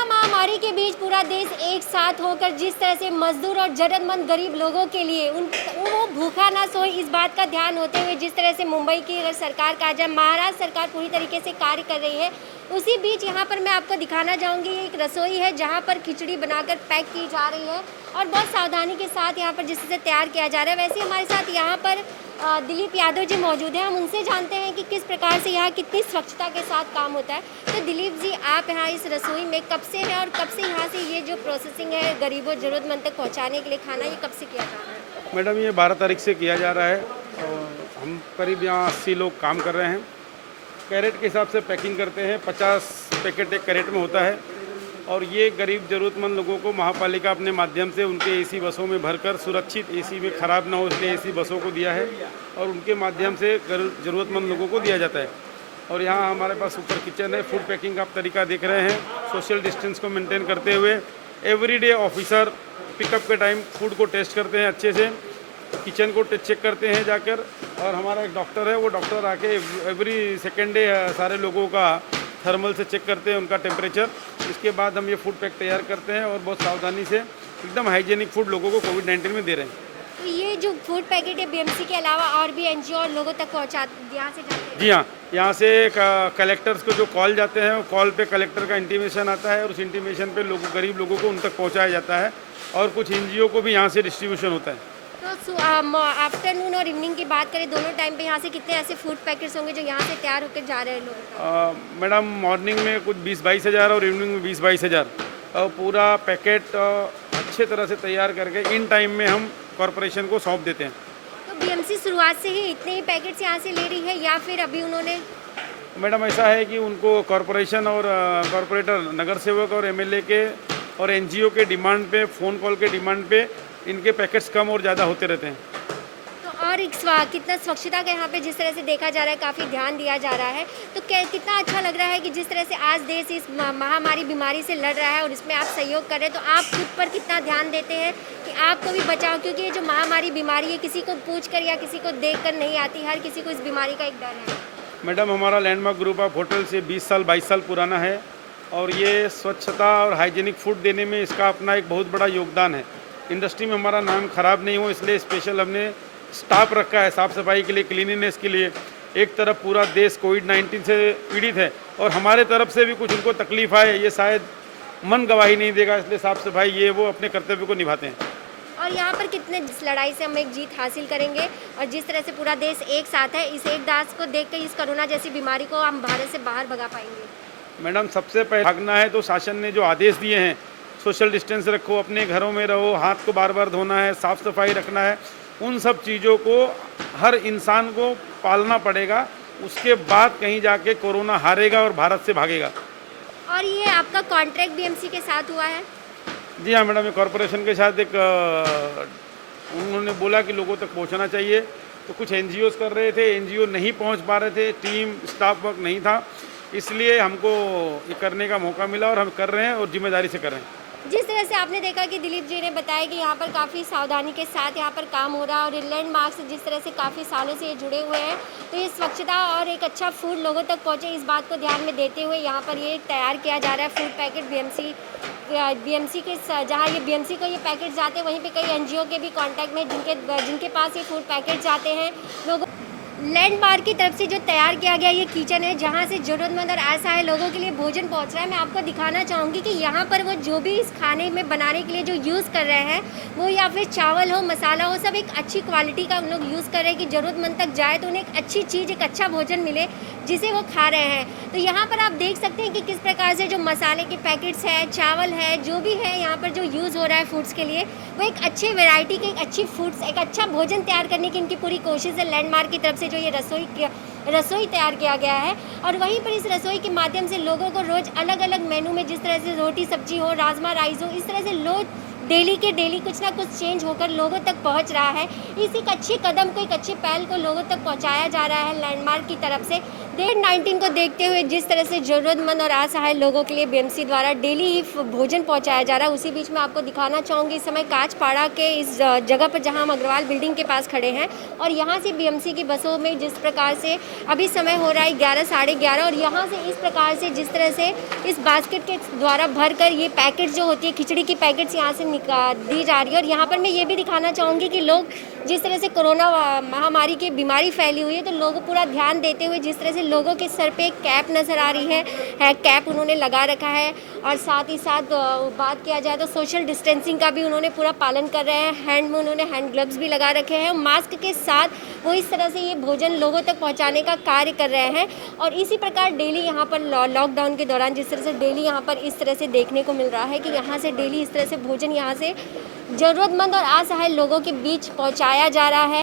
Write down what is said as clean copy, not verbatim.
Corona महामारी के बीच पूरा देश एक साथ होकर जिस तरह से मजदूर और जरूरतमंद गरीब लोगों के लिए वो भूखा ना सोए इस बात का ध्यान होते हुए जिस तरह से मुंबई की अगर सरकार कहा जाए, महाराष्ट्र सरकार पूरी तरीके से कार्य कर रही है। उसी बीच यहाँ पर मैं आपको दिखाना चाहूँगी, एक रसोई है जहाँ पर खिचड़ी बनाकर पैक की जा रही है और बहुत सावधानी के साथ यहाँ पर जिससे तैयार किया जा रहा है। वैसे हमारे साथ यहाँ पर दिलीप यादव जी मौजूद हैं। हम उनसे जानते हैं कि किस प्रकार से यहाँ कितनी स्वच्छता के साथ काम होता है। तो दिलीप जी, आप यहाँ इस रसोई में कब से हैं और कब से यहाँ से ये जो प्रोसेसिंग है गरीबों ज़रूरतमंद तक पहुँचाने के लिए खाना, ये कब से किया जा रहा है? मैडम, ये 12 तारीख से किया जा रहा है और हम करीब यहाँ 80 लोग काम कर रहे हैं। कैरेट के हिसाब से पैकिंग करते हैं, 50 पैकेट एक कैरेट में होता है और ये गरीब ज़रूरतमंद लोगों को महापालिका अपने माध्यम से उनके एसी बसों में भरकर सुरक्षित, एसी में ख़राब ना हो इसलिए एसी बसों को दिया है और उनके माध्यम से ज़रूरतमंद लोगों को दिया जाता है। और यहाँ हमारे पास ऊपर किचन है। फूड पैकिंग का आप तरीका देख रहे हैं, सोशल डिस्टेंस को मेंटेन करते हुए एवरीडे ऑफिसर पिकअप के टाइम फूड को टेस्ट करते हैं, अच्छे से किचन को चेक करते हैं जाकर। और हमारा एक डॉक्टर है, वो डॉक्टर आके एवरी सेकेंड डे सारे लोगों का थर्मल से चेक करते हैं उनका टेम्परेचर। इसके बाद हम ये फूड पैक तैयार करते हैं और बहुत सावधानी से एकदम हाइजेनिक फूड लोगों को कोविड-19 में दे रहे हैं। तो ये जो फूड पैकेट है बीएमसी के अलावा और भी एनजीओ और लोगों तक पहुँचा यहाँ से जाते हैं? जी हाँ, यहाँ से कलेक्टर्स को जो कॉल जाते हैं, कॉल पे कलेक्टर का इंटीमेशन आता है और उस इंटीमेशन पे गरीब लोगों को उन तक पहुँचाया जाता है और कुछ एनजीओ को भी यहाँ से डिस्ट्रीब्यूशन होता है। तो आफ्टरनून और इवनिंग की बात करें, दोनों टाइम पे यहाँ से कितने ऐसे फूड पैकेट्स होंगे जो यहाँ से तैयार होकर जा रहे हैं लोग? मैडम, मॉर्निंग में कुछ 20-22 हज़ार और इवनिंग में 20-22 हज़ार और पूरा पैकेट अच्छे तरह से तैयार करके इन टाइम में हम कॉरपोरेशन को सौंप देते हैं। तो बीएमसी शुरुआत से ही इतने ही पैकेट्स यहाँ से ले रही है या फिर अभी उन्होंने? मैडम, ऐसा है कि उनको कॉरपोरेशन और कॉरपोरेटर, नगर सेवक और एमएलए के और एनजीओ के डिमांड पे, फ़ोन कॉल के डिमांड पे इनके पैकेट्स कम और ज़्यादा होते रहते हैं। तो और कितना स्वच्छता का यहाँ पे जिस तरह से देखा जा रहा है, काफ़ी ध्यान दिया जा रहा है, तो कितना अच्छा लग रहा है कि जिस तरह से आज देश इस महामारी बीमारी से लड़ रहा है और इसमें आप सहयोग कर रहे हैं, तो आप खुद पर कितना ध्यान देते हैं कि आपको भी बचाओ, क्योंकि ये जो महामारी बीमारी है किसी को पूछ कर या किसी को देख कर नहीं आती, हर किसी को इस बीमारी का एक डर है। मैडम, हमारा लैंडमार्क ग्रुप ऑफ होटल से 20 साल 22 साल पुराना है और ये स्वच्छता और हाइजीनिक फूड देने में इसका अपना एक बहुत बड़ा योगदान है। इंडस्ट्री में हमारा नाम खराब नहीं हो इसलिए स्पेशल हमने स्टाफ रखा है साफ़ सफाई के लिए, क्लीनिनेस के लिए। एक तरफ पूरा देश कोविड-19 से पीड़ित है और हमारे तरफ से भी कुछ उनको तकलीफ आए, ये शायद मन गवाही नहीं देगा, इसलिए साफ़ सफाई ये वो अपने कर्तव्य को निभाते हैं। और यहाँ पर कितने इस लड़ाई से हम एक जीत हासिल करेंगे और जिस तरह से पूरा देश एक साथ है, इस एक दास को देख कर इस कोरोना जैसी बीमारी को हम भारत से बाहर भगा पाएंगे? मैडम, सबसे पहले भागना है तो शासन ने जो आदेश दिए हैं, सोशल डिस्टेंस रखो, अपने घरों में रहो, हाथ को बार बार धोना है, साफ़ सफाई रखना है, उन सब चीज़ों को हर इंसान को पालना पड़ेगा। उसके बाद कहीं जाके कोरोना हारेगा और भारत से भागेगा। और ये आपका कॉन्ट्रैक्ट बीएमसी के साथ हुआ है? जी हाँ मैडम, ये कॉरपोरेशन के साथ एक उन्होंने बोला कि लोगों तक पहुंचना चाहिए, तो कुछ एनजीओस कर रहे थे, एनजीओ नहीं पहुंच पा रहे थे, टीम स्टाफ वर्क नहीं था, इसलिए हमको ये करने का मौका मिला और हम कर रहे हैं और जिम्मेदारी से कर रहे हैं। जिस तरह से आपने देखा कि दिलीप जी ने बताया कि यहाँ पर काफ़ी सावधानी के साथ यहाँ पर काम हो रहा है और लैंडमार्क से जिस तरह से काफ़ी सालों से ये जुड़े हुए हैं, तो ये स्वच्छता और एक अच्छा फूड लोगों तक पहुँचे इस बात को ध्यान में देते हुए यहाँ पर ये तैयार किया जा रहा है फूड पैकेट बीएमसी के। जहाँ ये बीएमसी को ये पैकेट जाते हैं वहीं पे कई एनजीओ के भी कांटेक्ट में जिनके पास ये फूड पैकेट जाते हैं लोगों। लैंडमार्क की तरफ से जो तैयार किया गया ये किचन है जहाँ से ज़रूरतमंद और असहाय लोगों के लिए भोजन पहुँच रहा है। मैं आपको दिखाना चाहूँगी कि यहाँ पर वो जो भी इस खाने में बनाने के लिए जो यूज़ कर रहे हैं, वो या फिर चावल हो, मसाला हो, सब एक अच्छी क्वालिटी का उन लोग यूज़ कर रहे हैं कि ज़रूरतमंद तक जाए तो उन्हें एक अच्छी चीज़, एक अच्छा भोजन मिले जिसे वो खा रहे हैं। तो यहाँ पर आप देख सकते हैं कि किस प्रकार से जो मसाले के पैकेट्स है, चावल है, जो भी है यहाँ पर जो यूज़ हो रहा है फूड्स के लिए, वो एक अच्छे वेराइटी के, एक अच्छी फूड्स, एक अच्छा भोजन तैयार करने की इनकी पूरी कोशिश है लैंडमार्क की तरफ से जो ये रसोई तैयार किया गया है। और वहीं पर इस रसोई के माध्यम से लोगों को रोज़ अलग अलग मेनू में जिस तरह से रोटी सब्जी हो, राजमा राइस हो, इस तरह से डेली के डेली कुछ ना कुछ चेंज होकर लोगों तक पहुंच रहा है। इस एक अच्छे कदम को, एक अच्छी पहल को लोगों तक पहुंचाया जा रहा है लैंडमार्क की तरफ से। कोविड-19 को देखते हुए जिस तरह से ज़रूरतमंद और असहाय लोगों के लिए बीएमसी द्वारा डेली ही भोजन पहुंचाया जा रहा है, उसी बीच में आपको दिखाना चाहूँगी इस समय कांचपाड़ा के इस जगह पर जहां हम अग्रवाल बिल्डिंग के पास खड़े हैं और यहाँ से बीएमसी की बसों में जिस प्रकार से अभी समय हो रहा है 11 साढ़े 11 और यहाँ से इस प्रकार से जिस तरह से इस बास्केट के द्वारा भरकर ये पैकेट जो होती है खिचड़ी की पैकेट्स यहाँ से दी जा रही है। और यहाँ पर मैं ये भी दिखाना चाहूँगी कि लोग जिस तरह से कोरोना महामारी की बीमारी फैली हुई है तो लोग पूरा ध्यान देते हुए जिस तरह से लोगों के सर पे एक कैप नज़र आ रही है कैप उन्होंने लगा रखा है और साथ ही साथ बात किया जाए तो सोशल डिस्टेंसिंग का भी उन्होंने पूरा पालन कर रहे हैं। हैंड में उन्होंने हैंड ग्लव्स भी लगा रखे हैं। मास्क के साथ वो इस तरह से ये भोजन लोगों तक पहुंचाने का कार्य कर रहे हैं और इसी प्रकार डेली यहाँ पर लॉकडाउन के दौरान जिस तरह से डेली यहाँ पर इस तरह से देखने को मिल रहा है कि यहाँ से डेली इस तरह से भोजन यहाँ से ज़रूरतमंद और असहाय लोगों के बीच पहुँचाया जा रहा है।